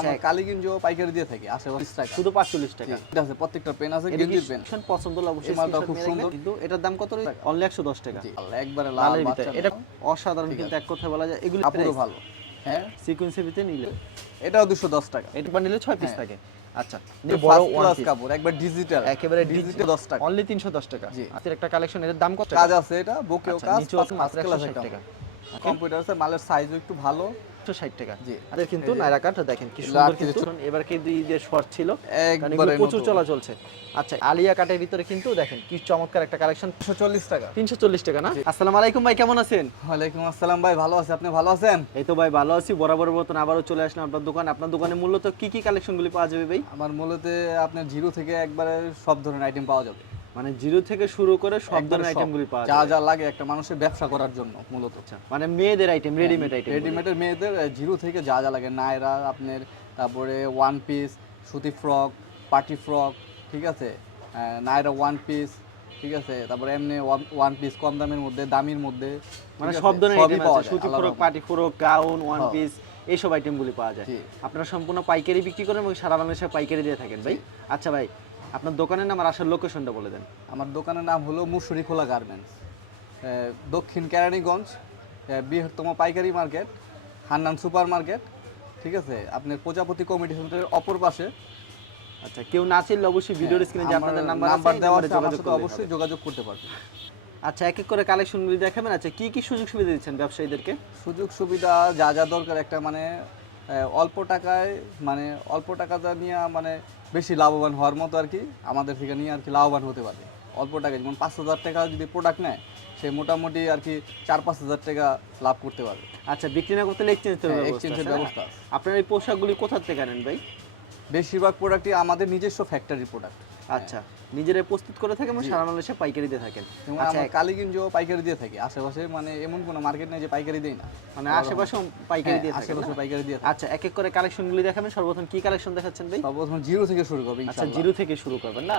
আমার কালীগঞ্জ পাইকারি দিয়ে থাকি আশেপাশে। টাকা। শুধু পাঁচচল্লিশ টাকা। এটা আছে প্রত্যেকটা পেন আছে গেঞ্জির পেন। পছন্দ হলে অবশ্যই মালটা খুব সুন্দর। কিন্তু এটার দাম কত অনলি একশো দশ টাকা। একবারে লাল এটা অসাধারণ কিন্তু এক কথা বলা যায়। এগুলি কাপড়ও ভালো। হ্যাঁ? সিকোয়েন্সের ভিতরে নিলে। এটাও দুশো দশ টাকা। এটা নিলে ছয় পিস হ্যাঁ। থাকে। আচ্ছা বড় first one class piece। কাপড় একবার ডিজিটাল একেবারে ডিজিটাল দশ টাকা। অনলি তিনশো দশ টাকা। আজকের একটা কালেকশন এর দাম কত কাজ আছে এটা বুকেও আচ্ছা, কাজ মাত্র 160 টাকা। কম্পিউটার আছে মালের সাইজও একটু ভালো। টাকা। আর কিন্তু নাইরা কাঠ দেখেন কি সুন্দর কিন্তু এবার কিন্তু ঈদের শর্ট ছিল একবারে প্রচুর চলা চলছে। আচ্ছা আলিয়া কাটের ভিতরে কিন্তু দেখেন কি চমৎকার একটা কালেকশন দুশো চল্লিশ টাকা। তিনশো চল্লিশ টাকা না? আসসালামু আলাইকুম ভাই কেমন আছেন? ওয়ালাইকুম আসসালাম ভাই ভালো আছে। আপনি ভালো আছেন? এই তো ভাই ভালো আছি। বরাবর মতন আবারও চলে আসলাম আপনার দোকান। আপনার দোকানে মূলত কি কি কালেকশন কালেকশনগুলি পাওয়া যাবে ভাই? আমার মূলত আপনার জিরো থেকে একবারে সব ধরনের আইটেম পাওয়া যাবে। মানে জিরো থেকে শুরু করে সব ধরনের। আইটেমগুলি পাওয়া যায়। যা যা লাগে একটা মানুষের ব্যবসা করার জন্য মূলত। আচ্ছা মানে মেয়েদের আইটেম রেডিমেড আইটেম রেডিমেডের মেয়েদের জিরো থেকে যা যা লাগে নায়রা আপনার তারপরে ওয়ান পিস সুতি ফ্রক পার্টি ফ্রক ঠিক আছে? নায়রা ওয়ান পিস ঠিক আছে? তারপরে এমনি ওয়ান পিস কম দামের মধ্যে দামির মধ্যে মানে সব ধরনের আইটেম পাওয়া আছে। যায়, সুতি frock. Party frock gown one. Piece এইসব আইটেমগুলি পাওয়া যায়। আপনারা সম্পূর্ণ পাইকারি বিক্রি করেন এবং সারা বাংলাদেশে পাইকারি দিয়ে থাকেন ভাই? আচ্ছা ভাই আপনার দোকানের নাম আর আসার লোকেশনটা বলে দেন। আমার দোকানের নাম হলো মুসুরি খোলা গার্মেন্টস। দক্ষিণ কেরানীগঞ্জ বৃহত্তম পাইকারি মার্কেট হান্নান সুপার মার্কেট ঠিক আছে? আপনার প্রজাপতি কমিটি সেন্টারের অপর পাশে। আচ্ছা কেউ না চিনলে অবশ্যই ভিডিওর স্ক্রিনে যে আপনাদের নাম্বার নাম্বার দেওয়া আছে আমার সাথে অবশ্যই যোগাযোগ করতে পারবেন। আচ্ছা এক এক করে কালেকশনগুলি দেখাবেন। আচ্ছা কি কি সুযোগ সুবিধা দিচ্ছেন ব্যবসায়ীদেরকে? সুযোগ সুবিধা যা যা দরকার একটা মানে অল্প টাকায় মানে অল্প টাকাটা নিয়ে মানে বেশি লাভবান হওয়ার মতো আর কি আমাদের থেকে নিয়ে আর কি লাভবান হতে পারে। অল্প টাকা যেমন পাঁচ হাজার টাকা যদি প্রোডাক্ট নেয় সে মোটামুটি আর কি চার পাঁচ হাজার টাকা লাভ করতে পারবে আচ্ছা বিক্রি না করতে এক্সচেঞ্জের হ্যাঁ, ব্যবস্থা আছে। আপনার এই পোশাকগুলি কোথা থেকে আনেন ভাই? বেশিরভাগ প্রোডাক্টই আমাদের নিজস্ব ফ্যাক্টরি প্রোডাক্ট আচ্ছা নিজেরাই প্রস্তুত করে থাকেন এবং সারা বাংলাদেশে পাইকারি দিয়ে থাকেন। আচ্ছা আমরা কালীগঞ্জ পাইকারি দিয়ে থাকি। আশেপাশে মানে এমন কোনো মার্কেট নেই যে পাইকারি দেই না। মানে আশেপাশে পাইকারি দিয়ে আশেপাশে পাইকারি দিয়ে আচ্ছা এক এক করে কালেকশনগুলি দেখাবেন। সর্বপ্রথম কি কালেকশন দেখাচ্ছেন ভাই? সর্বপ্রথম জিরো থেকে শুরু করবে আচ্ছা জিরো থেকে শুরু করবেন না?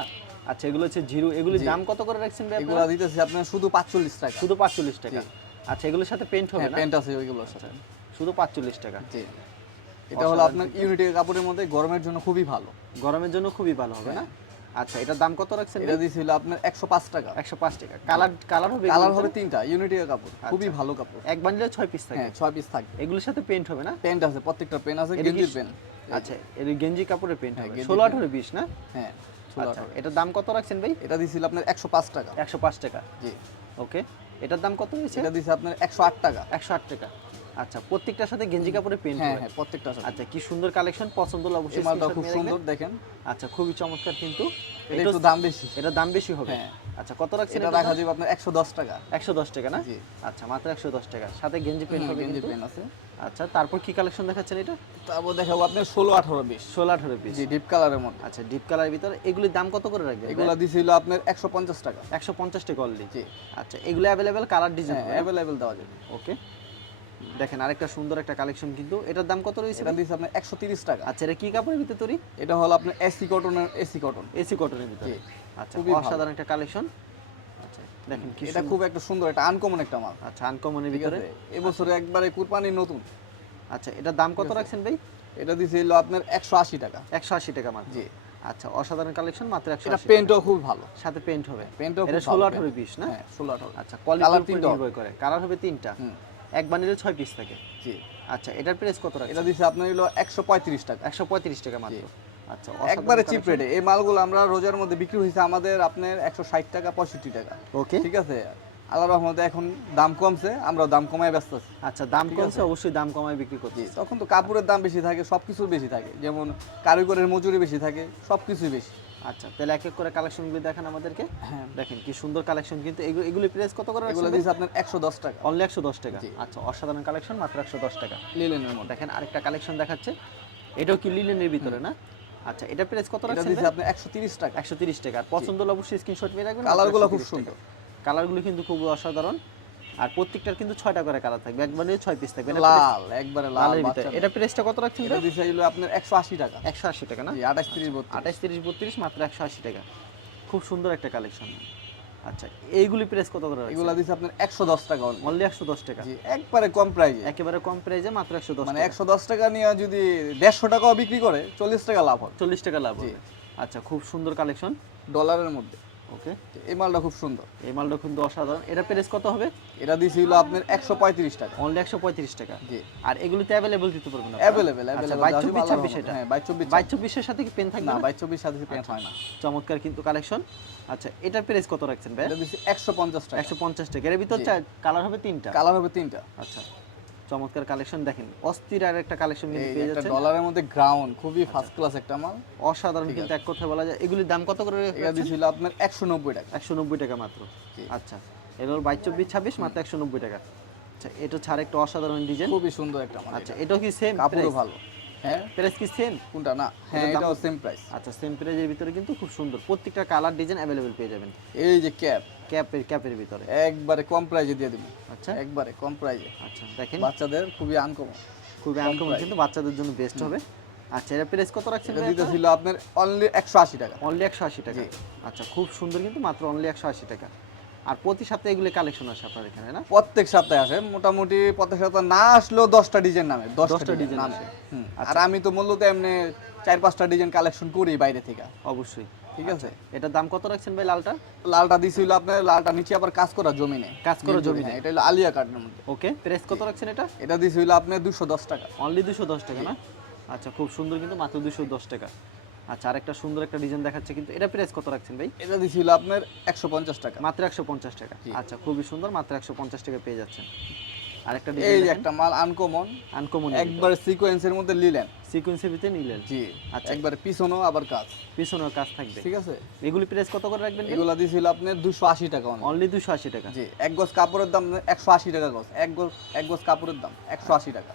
আচ্ছা এগুলো হচ্ছে জিরো। এগুলির দাম কত করে রাখছেন ভাই এগুলো দিতেছি আপনার শুধু পাঁচচল্লিশ টাকা। শুধু পাঁচচল্লিশ টাকা। আচ্ছা এগুলোর সাথে পেন্ট হবে হ্যাঁ না? প্যান্ট আছে ওইগুলোর সাথে। শুধু পাঁচচল্লিশ টাকা। জি। এটা হলো আপনার ইউনিটের কাপড়ের মধ্যে গরমের জন্য খুবই ভালো। গরমের জন্য খুবই ভালো হবে না? আচ্ছা এটার দাম কত রাখছেন এটা দিয়েছিল আপনার একশো পাঁচ টাকা। একশো পাঁচ টাকা। কালার কালার হবে কালার হবে তিনটা ইউনিটের কাপড় খুবই ভালো কাপড়। এক বান্ডিলে ছয় পিস থাকে? হ্যাঁ পিস থাকবে। এগুলোর সাথে পেন্ট হবে না? প্যান্ট আছে প্রত্যেকটা পেন আছে গেঞ্জির পেন আচ্ছা এর গেঞ্জি কাপড়ের পেন্ট হ্যাঁ, হবে। গেঞ্জি ষোলো। আঠারো বিশ না? হ্যাঁ ষোলো আচ্ছা আঠারো। এটার দাম কত রাখছেন ভাই? এটা দিয়েছিল আপনার একশো পাঁচ টাকা। একশো পাঁচ টাকা। জি। ওকে এটার দাম কত হয়েছে? এটা দিয়েছে আপনার একশো আট টাকা। একশো আট টাকা। আচ্ছা প্রত্যেকটার সাথে গেঞ্জি কাপড়ের পেন্ট হ্যাঁ হ্যাঁ প্রত্যেকটা আছে আচ্ছা কি সুন্দর কালেকশন পছন্দ হলে অবশ্যই মালটা খুব সুন্দর দেখেন। আচ্ছা খুবই চমৎকার কিন্তু। এটা একটু দাম বেশি। এটা দাম বেশি হবে। হ্যাঁ। আচ্ছা কত রাখছেন এটা রাখা যাবে আপনার একশো দশ টাকা। একশো দশ টাকা না? জি। আচ্ছা মাত্র একশো দশ টাকা। সাথে গেঞ্জি পেন্ট হবে কিন্তু। পেন আছে। আচ্ছা তারপর কি কালেকশন দেখাচ্ছেন এটা? তারপর দেখাবো আপনার ষোলো আঠারো বিশ ষোলো আঠারো পিস জি ডিপ কালারের মধ্যে। আচ্ছা ডিপ কালারের ভিতরে। এগুলির দাম কত করে রাখবেন? এগুলো দিছিল আপনার একশো পঞ্চাশ টাকা। একশো পঞ্চাশ টাকা অলরেডি জি। আচ্ছা এগুলো অ্যাভেলেবেল কালার ডিজাইন অ্যাভেলেবেল দেওয়া যাবে। ওকে দেখেন আরেকটা সুন্দর একটা কালেকশন কিন্তু। এটার দাম কত রয়েছে? এটা দিচ্ছে আপনার একশো তিরিশ টাকা। আচ্ছা এটা কি কাপড়ের ভিতরে তৈরি? এটা হলো আপনার এসি কটনের এসি কটন। এসি কটনের ভিতরে। আচ্ছা অসাধারণ একটা কালেকশন আচ্ছা দেখেন কি এটা খুব একটা সুন্দর এটা আনকমন একটা মাল। আচ্ছা আনকমনের ভিতরে। এবছরে একবারে কুরবানির নতুন। আচ্ছা এটার দাম কত রাখছেন ভাই? এটা দিছিল আপনার একশো আশি টাকা। একশো আশি টাকা মাত্র। জি। আচ্ছা অসাধারণ কালেকশন মাত্র একশো এটা পেন্টও খুব ভালো। সাথে পেন্ট হবে। পেন্টও এটা ষোলো আঠারো বিশ না? হ্যাঁ ষোলো আঠারো। আচ্ছা কোয়ালিটি তিনটা নির্ভর করে। কালার হবে তিনটা। এক বান্ডিলে ছয় পিস থাকে। জি। আচ্ছা এটার প্রাইস কত রাখছেন? এটা দিচ্ছে আপনার হলো একশো পঁয়ত্রিশ টাকা। একশো পঁয়ত্রিশ টাকা মাত্র। আচ্ছা একবারে চিপ রেটে এই মালগুলো আমরা রোজার মধ্যে বিক্রি হয়েছে আমাদের আপনার একশো ষাট টাকা পঁয়ষট্টি টাকা। ওকে ঠিক আছে? আল্লাহ রহমতে এখন দাম কমছে আমরা দাম কমায় ব্যস্ত আছি। আচ্ছা দাম কমছে অবশ্যই দাম কমায় বিক্রি করতে জি তখন তো কাপড়ের দাম বেশি থাকে সব কিছুর বেশি থাকে। যেমন কারিগরের মজুরি বেশি থাকে সব কিছুই বেশি। আচ্ছা তাহলে এক এক করে কালেকশনগুলো দেখান আমাদেরকে। হ্যাঁ। দেখেন কি সুন্দর কালেকশন কিন্তু এগুলো এগুলি প্রাইস কত করে এগুলো আপনার একশো দশ টাকা। অনলি একশো দশ টাকা? আচ্ছা অসাধারণ কালেকশন মাত্র একশো দশ টাকা। লিলেনের মধ্যে। দেখেন আরেকটা কালেকশন দেখাচ্ছে। এটাও কি লিলেনের ভিতরে না? আচ্ছা এটা প্রাইস কত রাখছেন আপনার একশো তিরিশ টাকা। একশো তিরিশ টাকা। আর পছন্দ হলে অবশ্যই স্ক্রিনশট নিয়ে রাখবেন। কালারগুলো খুব সুন্দর। কালারগুলো কিন্তু খুব অসাধারণ। আর প্রত্যেকটার কিন্তু ছয়টা করে কালার থাকবে একবারে ছয় পিস থাকবে লাল একবারে লাল এটা প্রাইসটা কত রাখছেন এটা দিচ্ছে হলো আপনার একশো আশি টাকা। একশো আশি টাকা না? আঠাশ তিরিশ আঠাশ তিরিশ বত্রিশ মাত্র একশো আশি টাকা। খুব সুন্দর একটা কালেকশন আচ্ছা এইগুলি প্রেস কত করে এগুলা দিচ্ছে আপনার একশো দশ টাকা only। অনলি একশো দশ টাকা। জি একবারে কম প্রাইজে একেবারে কম প্রাইসে মাত্র একশো দশ মানে একশো দশ টাকা নিয়ে যদি দেড়শো টাকাও বিক্রি করে চল্লিশ টাকা লাভ হবে। চল্লিশ টাকা লাভ হবে। আচ্ছা খুব সুন্দর কালেকশন ডলারের মধ্যে। ওকে। এই মালটা খুব সুন্দর। এই মালটা কিন্তু অসাধারণ। এটা প্রেস কত হবে? এটা দিছিল আপনার একশো পঁয়ত্রিশ টাকা। অনলি একশো পঁয়ত্রিশ টাকা। জি। আর এগুলিতে অ্যাভেলেবল দিতে পারবেন আচ্ছা এটা? হ্যাঁ বাইশ চব্বিশ বাইশ চব্বিশের সাথে কি পেন থাকবে না না? বাইশ চব্বিশ সাথে পেন্ট হয় না। চমৎকার কিন্তু কালেকশন আচ্ছা এটার প্রেস কত রাখছেন ভাই এটা একশো পঞ্চাশ টাকা। একশো পঞ্চাশ টাকা। এর ভিতর কালার হবে তিনটা? কালার হবে তিনটা। আচ্ছা। চমৎকার কালেকশন দেখেন অস্থির আর একটা কালেকশন কিন্তু পেয়ে যাচ্ছে ডলারের মধ্যে গ্রাউন্ড খুবই ফার্স্ট ক্লাস একটা মাল। অসাধারণ কিন্তু এক কথা বলা যায়। এগুলির দাম কত করে এটা দিছিল আপনার একশো নব্বই টাকা। একশো নব্বই টাকা মাত্র। আচ্ছা এগুলোর বাইশ চব্বিশ ছাব্বিশ মাত্র একশো নব্বই টাকা। আচ্ছা এটা ছাড়া একটা অসাধারণ ডিজাইন খুবই সুন্দর একটা মাল আচ্ছা এটাও কি সেম কাপড়ও ভালো। হ্যাঁ? প্রাইস কি সেম কোনটা? না হ্যাঁ এটাও সেম প্রাইস আচ্ছা সেম প্রাইজের ভিতরে কিন্তু খুব সুন্দর। প্রত্যেকটা কালার ডিজাইন অ্যাভেলেবেল পেয়ে যাবেন। এই যে ক্যাপ ক্যাপের ক্যাপের ভিতরে। একবারে কম প্রাইজে দিয়ে দিব। আচ্ছা। একবারে কম প্রাইজে আচ্ছা দেখেন। বাচ্চাদের খুবই আনকমন খুবই আনকমন কিন্তু বাচ্চাদের জন্য বেস্ট হবে। আচ্ছা এটা প্রাইস কত রাখছেন এটা ছিল আপনার অনলি একশো আশি টাকা। অনলি একশো আশি টাকা। আচ্ছা খুব সুন্দর কিন্তু মাত্র অনলি একশো আশি টাকা। আর প্রতি সপ্তাহে এগুলো কালেকশন আসে আপনার এখানে না? প্রত্যেক সপ্তাহে আসে। মোটামুটি প্রত্যেক সপ্তাহে না আসলেও দশটা ডিজাইন নামে দশটা ডিজাইন আসে। আর আমি তো মূলত এমনি চার পাঁচটা ডিজাইন কালেকশন করি বাইরে থেকে। অবশ্যই। ঠিক আছে? এটার দাম কত রাখছেন ভাই লালটা? লালটা দিছিল আপনার লালটা নিচে আবার কাজ করা জমিনে। কাজ করা জমিনে। এটা হলো আলিয়া কার্ডের মধ্যে। ওকে প্রাইস কত রাখছেন এটা? এটা দিছিল আপনার দুশো দশ টাকা। অনলি দুশো দশ টাকা না? আচ্ছা খুব সুন্দর কিন্তু মাত্র দুশো দশ টাকা। আচ্ছা আরেকটা সুন্দর একটা ডিজাইন দেখাচ্ছে কিন্তু। এটা প্রাইস কত রাখছেন ভাই? এটা দিছিল আপনার একশো পঞ্চাশ টাকা। মাত্র একশো পঞ্চাশ টাকা। আচ্ছা খুবই সুন্দর মাত্র একশো পঞ্চাশ টাকা পেয়ে যাচ্ছেন। আরেকটা এই একটা মাল আনকমন আনকমন একবার সিকোয়েন্সের মধ্যে নিলেন। সিকোয়েন্সের ভিতরে নিলেন? জি আচ্ছা। একবার পিছনেও আবার কাজ। পিছনেও কাজ থাকবে। ঠিক আছে? এগুলি প্রাইস কত করে রাখবেন এগুলা দিছিল আপনার দুশো আশি টাকা। অনলি দুশো আশি টাকা। জি এক গজ কাপড়ের দাম একশো আশি টাকা গজ। এক গজ এক গজ কাপড়ের দাম একশো আশি টাকা।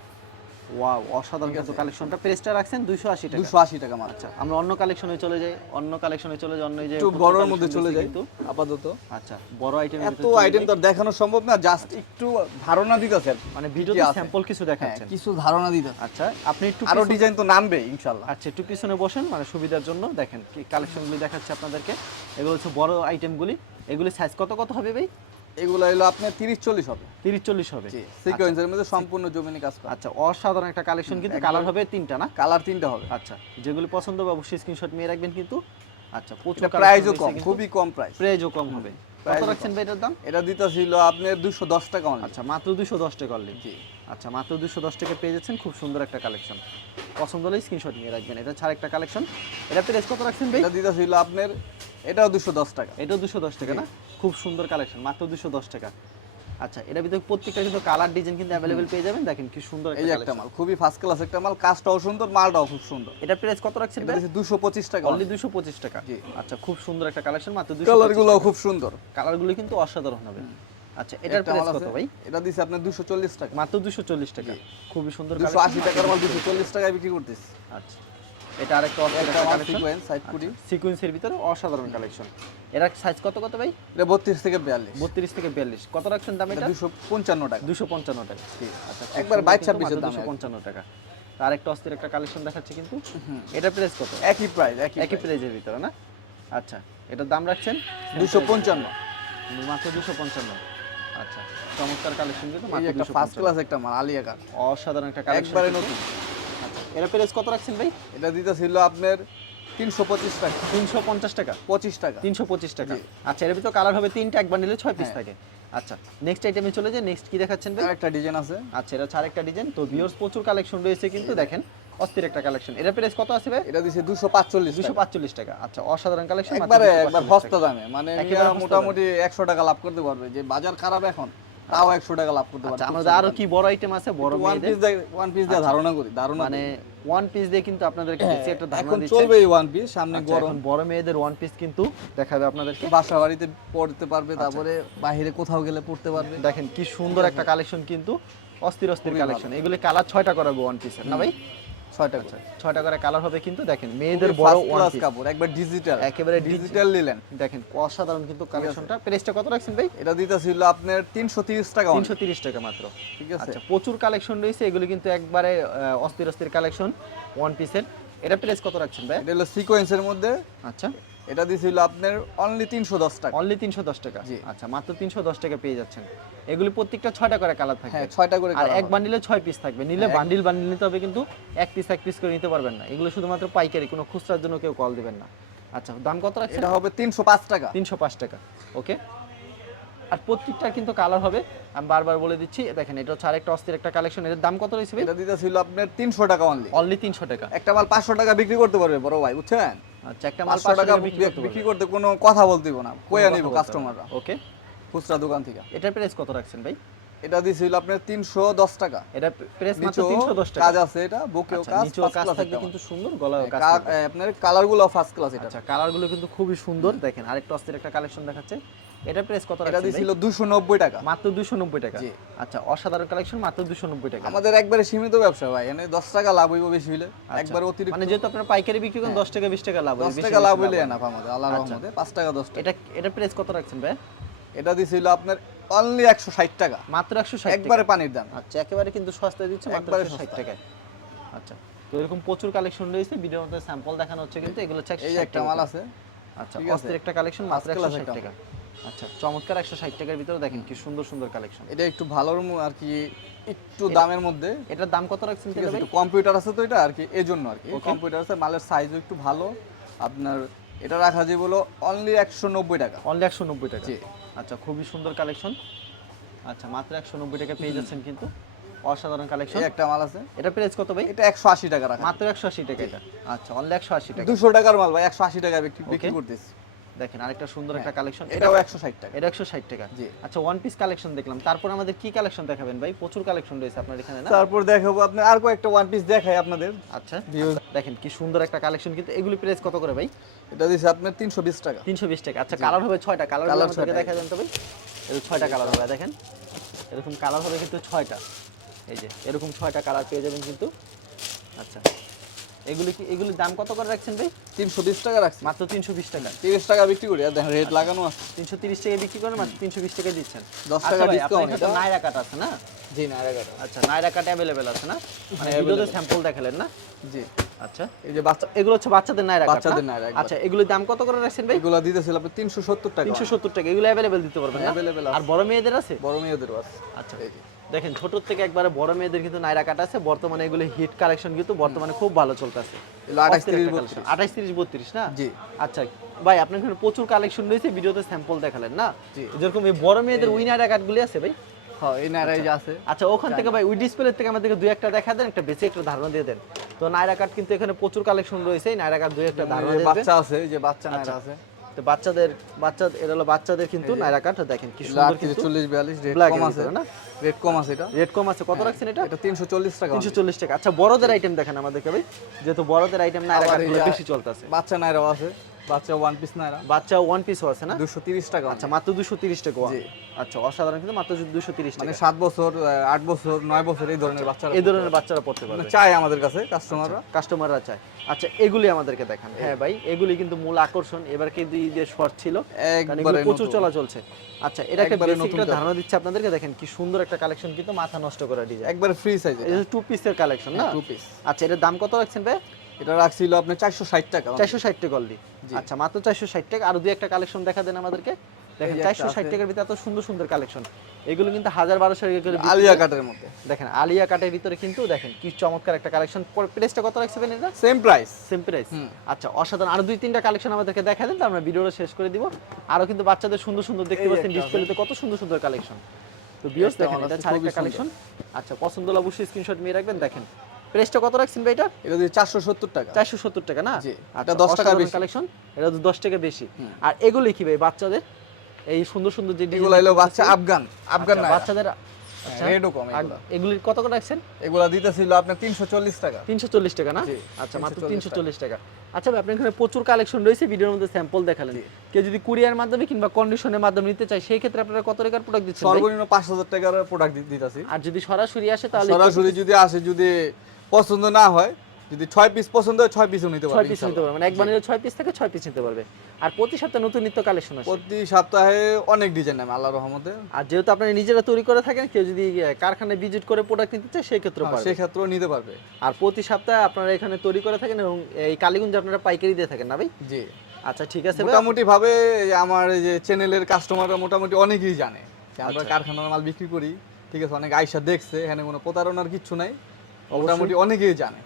ওয়াও অসাধারণ কিন্তু কালেকশনটা প্রেসটা রাখছেন দুশো আশি টাকা। দুশো আশি টাকা মাল আচ্ছা আমরা অন্য কালেকশনে চলে যাই। অন্য কালেকশনে চলে যাই অন্য যে একটু বড়র মধ্যে চলে যাই কিন্তু। আপাতত। আচ্ছা বড় আইটেম এত আইটেম তো দেখানো সম্ভব না জাস্ট একটু ধারণা দিতেছেন। মানে ভিডিওতে স্যাম্পল কিছু হ্যাঁ, দেখাচ্ছেন কিছু ধারণা দিতে আচ্ছা আপনি একটু আরও ডিজাইন তো নামবে ইনশাল্লাহ আচ্ছা একটু পিছনে বসেন মানে সুবিধার জন্য। দেখেন কি কালেকশনগুলি দেখাচ্ছে আপনাদেরকে। এগুলো হচ্ছে বড় আইটেমগুলি এগুলি সাইজ কত কত হবে ভাই? এগুলো হলো আপনার তিরিশ চল্লিশ হবে। তিরিশ চল্লিশ হবে। সিকোয়েন্সের মধ্যে সম্পূর্ণ জমিনে কাজ করা। আচ্ছা অসাধারণ একটা কালেকশন কিন্তু কালার হবে তিনটা না? কালার তিনটা হবে। আচ্ছা যেগুলি পছন্দ হবে অবশ্যই স্ক্রিনশট নিয়ে রাখবেন কিন্তু। আচ্ছা প্রচুর প্রাইসও কম খুবই কম প্রাইস প্রাইসও কম হবে। কত রাখছেন ভাই এটার দাম? এটা দিতে ছিল আপনার দুশো দশ টাকা আচ্ছা মাত্র দুশো দশ টাকা অনলি জি। আচ্ছা মাত্র দুশো দশ টাকা পেয়ে যাচ্ছেন। খুব সুন্দর একটা কালেকশন পছন্দ হলে স্ক্রিনশট নিয়ে রাখবেন। এটা ছাড়া একটা কালেকশন এটা প্রাইস কত রাখছেন ভাই? এটা দিতে ছিল আপনার এটাও দুশো দশ টাকা। এটাও দুশো দশ টাকা না? খুব সুন্দর কালেকশন মাত্র দুশো দশ টাকা। আচ্ছা এটার ভিতরে প্রত্যেকটা কিন্তু কালার ডিজাইন কিন্তু অ্যাভেলেবেল পেয়ে যাবেন। দেখেন কি সুন্দর এই একটা মাল খুবই ফার্স্ট ক্লাস একটা মাল কাজটাও সুন্দর মালটাও খুব সুন্দর। এটা প্রাইস কত রাখছেন এটা দুশো পঁচিশ টাকা অনলি দুশো পঁচিশ টাকা। জি। আচ্ছা খুব সুন্দর একটা কালেকশন মাত্র দুশো কালারগুলো খুব সুন্দর। কালারগুলো কিন্তু অসাধারণ হবে। আচ্ছা এটার প্রাইস কত ভাই? এটা দিছে দুশো চল্লিশ টাকা। মাত্র দুশো চল্লিশ টাকা। খুবই সুন্দর দুশো আশি টাকার মাল দুশো চল্লিশ টাকায় বিক্রি করতেছি। আচ্ছা। এটা আরেকটা একটা সিকোয়েন্স সাইড কুড়ি? সিকোয়েন্সের ভিতরে অসাধারণ কালেকশন এর সাইজ কত কত ভাই? এটা বত্রিশ থেকে বিয়াল্লিশ। বত্রিশ থেকে বিয়াল্লিশ। কত রাখছেন দাম এটা? দুশো পঞ্চান্ন টাকা। দুশো পঞ্চান্ন টাকা। আচ্ছা একবার বাইশ ছাব্বিশের দাম দুশো পঞ্চান্ন টাকা। আর একটা অস্থির একটা কালেকশন দেখাচ্ছে কিন্তু। এটা প্রাইস কত? একই প্রাইস একই প্রাইজের ভিতরে না? আচ্ছা এটার দাম রাখছেন? দুশো পঞ্চান্ন। মাত্র দুশো পঞ্চান্ন। আচ্ছা চমৎকার কালেকশন কিন্তু মাত্র ফার্স্ট ক্লাস একটা মাল আলিয়া কার অসাধারণ একটা কালেকশন একবারে নতুন। এটা প্রাইস কত রাখছেন ভাই? এটা দিতে ছিল আপনার তিনশো পঁচিশ টাকা। তিনশো পঞ্চাশ টাকা? পঁচিশ টাকা। তিনশো পঁচিশ টাকা। আচ্ছা এর ভিতরে কালার হবে তিনটা একবার নিলে ছয় পিস হ্যাঁ। থাকে। আচ্ছা নেক্সট আইটেমে চলে যাই। নেক্সট কি দেখাচ্ছেন ভাই? একটা ডিজাইন আছে। আচ্ছা এটা ছাড় একটা ডিজাইন তো ভিউয়ার্স প্রচুর কালেকশন রয়েছে কিন্তু দেখেন অস্থির একটা কালেকশন এটা প্রাইস কত আছে ভাই? এটা দিছে দুশো পাঁচচল্লিশ দুশো পাঁচচল্লিশ টাকা। আচ্ছা অসাধারণ কালেকশন একবারে একবার সস্তা দামে। মানে মোটামুটি একশো টাকা লাভ করতে পারবে। যে বাজার খারাপ এখন তাও একশো টাকা লাভ করতে আচ্ছা পারবে আমাদের আরও কি বড় আইটেম আছে? বড় ওয়ান পিস ওয়ান পিস দিয়ে ধারণা করি ধারণা মানে ওয়ান পিস দিয়ে কিন্তু আপনাদেরকে বেশি একটা ধারণা এখন চলবে এই ওয়ান পিস সামনে আচ্ছা, গরম। বড় মেয়েদের ওয়ান পিস কিন্তু দেখাবে আপনাদেরকে। বাসা বাড়িতে পড়তে পারবে তারপরে বাইরে কোথাও গেলে পড়তে পারবে। দেখেন কি সুন্দর একটা কালেকশন কিন্তু অস্থির অস্থির কালেকশন এগুলি কালার ছয়টা করাবো ওয়ান পিসের না ভাই? ছয়টা ছয়টা করে কালার হবে কিন্তু দেখেন মেয়েদের বড় ওয়ান পিস কাপড় একবার ডিজিটাল একেবারে ডিজিটাল নিলেন। দেখেন অসাধারণ কিন্তু কালেকশনটা প্রাইসটা কত রাখছেন ভাই? এটা দিতেছিল আপনার তিনশো তিরিশ টাকা only, তিনশো তিরিশ টাকা মাত্র। ঠিক আছে। আচ্ছা প্রচুর কালেকশন রয়েছে এগুলো কিন্তু একবারে অস্থির অস্থির কালেকশন ওয়ান পিসের এটা প্রাইস কত রাখছেন ভাই? এটা হলো সিকোয়েন্সের মধ্যে আচ্ছা। এটা দিছিল আপনার অনলি তিনশো দশ টাকা। অনলি তিনশো দশ টাকা? জি। আচ্ছা মাত্র তিনশো দশ টাকা পেয়ে যাচ্ছেন। এগুলি প্রত্যেকটা ছয়টা করে কালার থাকবে। হ্যাঁ ছয়টা করে আর এক বান্ডিলে ছয় পিস থাকবে। নিলে বান্ডিল বান্ডিল নিতে হবে কিন্তু এক পিস এক পিস করে নিতে পারবেন না। এগুলো শুধুমাত্র পাইকারি কোনো খুচরার জন্য কেউ কল দিবেন না। আচ্ছা দাম কত রাখছেন? এটা হবে তিনশো পাঁচ টাকা। তিনশো পাঁচ টাকা ওকে আর প্রত্যেকটা কিন্তু কালার হবে। আমি বারবার বলে দিচ্ছি দেখেন এটা হচ্ছে আরেকটা অস্থির একটা কালেকশন এর দাম কত রয়েছে এটা দিতেছিল আপনার তিনশো টাকা অনলি অনলি তিনশো টাকা। একটা মাল পাঁচশো টাকা বিক্রি করতে পারবে বড় ভাই বুঝছেন? আচ্ছা একটা মাল টাকা বিক্রি করতে কোনো কথা বলতে দিব না। কয়ে নিব কাস্টমাররা ওকে খুচরা দোকান থেকে। এটার প্রাইস কত রাখছেন ভাই? এটা দিছিল আপনার তিনশো দশ টাকা। এটা প্রাইস মাত্র নিচেও তিনশো দশ টাকা। কাজ আছে এটা বুকেও আচ্ছা, কাজ নিচেও কাজ থাকবে কিন্তু সুন্দর গলায় কাজ। আপনার কালারগুলো ফার্স্ট ক্লাস এটা। আচ্ছা কালারগুলো কিন্তু খুবই সুন্দর দেখেন আরেকটা অস্থির একটা কালেকশন দেখাচ্ছে। এটা প্রাইস কত এটা দিছিল দুশো নব্বই টাকা। মাত্র দুশো নব্বই টাকা। আচ্ছা অসাধারণ কালেকশন মাত্র দুশো নব্বই টাকা। আমাদের একবারে সীমিত ব্যবসা ভাই এনে দশ টাকা লাভ হইব বেশি হইলে। আচ্ছা। একবার অতিরিক্ত মানে যেহেতু আপনার পাইকারি বিক্রি করেন দশ টাকা বিশ টাকা লাভ হয়, দশ টাকা লাভ হইলে হয়। এনাফ আমাদের আল্লাহ আচ্ছা। রহমতে পাঁচ টাকা দশ টাকা। এটা এটা প্রেস কত রাখছেন ভাই? এটা দিছিল আপনার অনলি একশো ষাট টাকা। মাত্র একশো ষাট একবারে পানির দাম। আচ্ছা একেবারে কিন্তু সস্তায় দিচ্ছে মাত্র একবারে একশো ষাট সস্তা। টাকায়। আচ্ছা তো এরকম প্রচুর কালেকশন রয়েছে ভিডিওর মধ্যে স্যাম্পল দেখানো হচ্ছে কিন্তু এগুলো হচ্ছে এই একটা মাল আছে। আচ্ছা। অস্থির একটা কালেকশন মাত্র First একশো class ষাট একটা। টাকা। আচ্ছা চমৎকার একশো ষাট টাকার ভিতরে দেখেন কি সুন্দর সুন্দর কালেকশন এটা একটু ভালোর আর কি একটু দামের মধ্যে। এটার দাম কত রাখছেন ঠিক আছে কম্পিউটার আছে তো এটা আর কি এই জন্য আর কি। কম্পিউটার আছে মালের সাইজও একটু ভালো। আপনার এটা রাখা যে বলো অনলি একশো নব্বই টাকা। অনলি একশো নব্বই টাকা। জি। আচ্ছা খুবই সুন্দর কালেকশন আচ্ছা মাত্র একশো নব্বই টাকা পেয়ে যাচ্ছেন কিন্তু। অসাধারণ কালেকশন একটা মাল আছে। এটা প্রাইস কত ভাই? এটা একশো আশি টাকা রাখা। মাত্র একশো আশি টাকা এটা। আচ্ছা অনলি একশো আশি টাকা। দুশো টাকার মাল ভাই একশো আশি টাকা বিক্রি. করতেছি। দেখেন আরেকটা সুন্দর একটা কালেকশন এটাও একশো ষাট টাকা। এটা একশো ষাট টাকা। জি। আচ্ছা ওয়ান পিস কালেকশন দেখলাম। তারপর আমাদের কি কালেকশন দেখাবেন ভাই? প্রচুর কালেকশন রয়েছে আপনার এখানে না? তারপর দেখাবো আপনার আর কয়েকটা ওয়ান পিস দেখাই আপনাদের। আচ্ছা দেখেন কি সুন্দর একটা কালেকশন কিন্তু। এগুলি প্রাইস কত করে ভাই? এটা দিচ্ছে আপনার তিনশো বিশ টাকা। তিনশো বিশ টাকা। আচ্ছা কালার হবে ছয়টা। কালার ছয়টা। দেখা যান তো ভাই? এরকম ছয়টা কালার হবে দেখেন। এরকম কালার হবে কিন্তু ছয়টা। এই যে এরকম ছয়টা কালার পেয়ে যাবেন কিন্তু। আচ্ছা। এগুলি কি এগুলির দাম কত করে রাখছেন ভাই? তিনশো বিশ টাকা রাখছেন মাত্র তিনশো বিশ টাকা। তিরিশ টাকা বিক্রি করি আর দেখেন রেট লাগানো আছে। তিনশো তিরিশ টাকা বিক্রি করেন মাত্র তিনশো বিশ টাকা দিচ্ছেন। দশ আচ্ছা টাকা। নাইরা কাট আছে না? জি নাইরা কাট আচ্ছা নাইরা কাট অ্যাভেলেবেল আছে না? মানে ভিডিওতে স্যাম্পল দেখালেন না? জি। আচ্ছা। এই যে বাচ্চা এগুলো হচ্ছে বাচ্চাদের নাইরা বাচ্চাদের নাইরা আচ্ছা এগুলোর দাম কত করে রাখছেন ভাই? এগুলো দিতেছিল আপনি তিনশো সত্তর টাকা। তিনশো সত্তর টাকা এগুলো অ্যাভেলেবেল দিতে পারবেন না? আর বড় মেয়েদের আছে? বড় মেয়েদেরও আছে। আচ্ছা। দেখেন ছোট থেকে একবারে বড় মেয়েদের কিন্তু নাইরা কাট আছে। বর্তমানে এগুলো হিট কালেকশন কিন্তু বর্তমানে খুব ভালো চলতেছে। না? জি। আচ্ছা ভাই আপনার এখানে প্রচুর কালেকশন রয়েছে ভিডিওতে স্যাম্পল দেখালেন না? যেরকম এই বড় মেয়েদের উই কাটগুলি আছে ভাই? হ্যাঁ এই আছে। আচ্ছা ওখান থেকে ভাই ওই ডিসপ্লে থেকে আমাদেরকে দুই একটা দেখা দেন একটা বেশি একটা ধারণা দিয়ে দেন। তো নাইরা কাট কিন্তু এখানে প্রচুর কালেকশন রয়েছে। নাইরা কাট দুই একটা ধারণা দেন বাচ্চা আছে এই যে বাচ্চা নাইরা আছে। তো বাচ্চাদের বাচ্চা এটা হলো বাচ্চাদের কিন্তু নাইরা কাট। দেখেন কি সুন্দর কিন্তু চল্লিশ বিয়াল্লিশ রেট কম আছে। না? রেট কম আছে এটা। রেট কম আছে। কত রাখছেন এটা? এটা তিনশো চল্লিশ টাকা তিনশো চল্লিশ টাকা। আচ্ছা বড়দের আইটেম দেখেন আমাদেরকে ভাই। যেহেতু বড়দের আইটেম নাইরা যে- বেশি চলতেছে। বাচ্চা নাইরাও আছে। বাচ্চা ওয়ান পিস নাইরা বাচ্চা ওয়ান পিসও আছে না? দুশো তিরিশ টাকা আচ্ছা মাত্র দুশো তিরিশ টাকা জি। আচ্ছা অসাধারণ কিন্তু মাত্র মানে বছর বছর বছর এই ধরনের বাচ্চারা এই ধরনের বাচ্চারা পড়তে পারবে। মানে চায় আমাদের কাছে কাস্টমাররা কাস্টমাররা চায়। আচ্ছা এগুলি আমাদেরকে দেখান। হ্যাঁ ভাই এগুলি কিন্তু মূল আকর্ষণ। এবার কিন্তু ঈদের শর্ট ছিল? প্রচুর চলা চলছে। আচ্ছা এটা একটা ধারণা দিচ্ছে আপনাদেরকে। দেখেন কি সুন্দর একটা কালেকশন কিন্তু মাথা নষ্ট করা ডিজাইন একবারে ফ্রি সাইজ যে টু পিসের কালেকশন না? টু পিস আচ্ছা এটার দাম কত রাখছেন ভাই? এটা রাখছিল আপনি চারশো ষাট টাকা চারশো ষাট টাকা অলরেডি আচ্ছা মাত্র চারশো ষাট টাকা। আর দুই একটা কালেকশন দেখা দেন আমাদেরকে। দেখেন চারশো ষাট টাকার ভিতরে এত সুন্দর সুন্দর কালেকশন এগুলো কিন্তু হাজার বারোশো করে আলিয়া কাটের মধ্যে। দেখেন আলিয়া কাটের ভিতরে কিন্তু দেখেন কি চমৎকার একটা কালেকশন প্রাইসটা কত রাখছেন এটা? সেম প্রাইস সেম প্রাইস আচ্ছা অসাধারণ। আরও দুই তিনটা কালেকশন আমাদেরকে দেখা দেন তো আমরা ভিডিওটা শেষ করে দিব। আরও কিন্তু বাচ্চাদের সুন্দর সুন্দর দেখতে পাচ্ছেন ডিসপ্লেতে কত সুন্দর সুন্দর কালেকশন তো বিয়স দেখেন এটা আছে, ছাড় একটা কালেকশন আচ্ছা পছন্দ হলে অবশ্যই স্ক্রিনশট নিয়ে রাখবেন। দেখেন প্রাইসটা কত রাখছেন ভাই এটা? এটা দিয়ে চারশো সত্তর টাকা। চারশো সত্তর টাকা না? জি, আচ্ছা এটা 10 টাকা বেশি। কালেকশন এটা তো দশ টাকা বেশি। আর এগুলি কি ভাই বাচ্চাদের? এই সুন্দর সুন্দর যে এগুলো হলো বাচ্চা আফগান আফগান আচ্ছা, না বাচ্চাদের আচ্ছা, রেডও কম এগুলা। এগুলির কত করে রাখছেন? এগুলা দিতেছিল আপনার তিনশো চল্লিশ টাকা। তিনশো চল্লিশ টাকা না? জি, আচ্ছা মাত্র 340 টাকা। আচ্ছা ভাই আপনার এখানে প্রচুর কালেকশন রয়েছে ভিডিওর মধ্যে স্যাম্পল দেখালেন। কেউ যদি কুরিয়ার মাধ্যমে কিংবা কন্ডিশনের মাধ্যমে নিতে চায় সেই ক্ষেত্রে আপনারা কত টাকার প্রোডাক্ট দিচ্ছেন সর্বনিম্ন পাঁচ হাজার টাকার প্রোডাক্ট দিতেছি। আর যদি সরাসরি আসে তাহলে সরাসরি যদি আসে যদি পছন্দ না হয় যদি ছয় পিস পছন্দ হয় ছয় পিসও নিতে পারবে ছয় পিস নিতে পারবে মানে এক বানিয়ে ছয় পিস থেকে ছয় পিস নিতে পারবে। আর প্রতি সপ্তাহে নতুন নিত্য কালেকশন আসে। প্রতি সপ্তাহে অনেক ডিজাইন নামে আল্লাহ রহমতে। আর যেহেতু আপনারা নিজেরা তৈরি করে থাকেন কেউ যদি কারখানায় ভিজিট করে প্রোডাক্ট নিতে চায় সেই ক্ষেত্রে পারবে। সেক্ষেত্রেও নিতে পারবে। আর প্রতি সপ্তাহে আপনারা এখানে তৈরি করে থাকেন এবং এই কালীগঞ্জে আপনারা পাইকারি দিয়ে থাকেন না ভাই? জি। আচ্ছা ঠিক আছে মোটামুটি ভাবে আমার এই যে চ্যানেলের কাস্টমাররা মোটামুটি অনেকেই জানে আমরা আচ্ছা। কারখানার মাল বিক্রি করি ঠিক আছে অনেক আয়সা দেখছে এখানে কোনো প্রতারণার কিছু নাই। মোটামুটি অনেকেই জানে।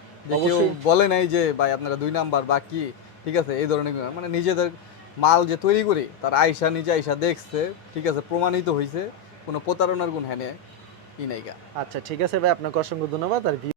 কেউ বলে নাই যে ভাই আপনারা দুই নাম্বার বা কি? ঠিক আছে এই ধরনের মানে নিজেদের মাল যে তৈরি করি তার আয়সা নিজে আয়সা দেখছে ঠিক আছে প্রমাণিত হয়েছে কোনো প্রতারণার গুণ হ্যানে ই নাইকা আচ্ছা ঠিক আছে ভাই আপনাকে অসংখ্য ধন্যবাদ আর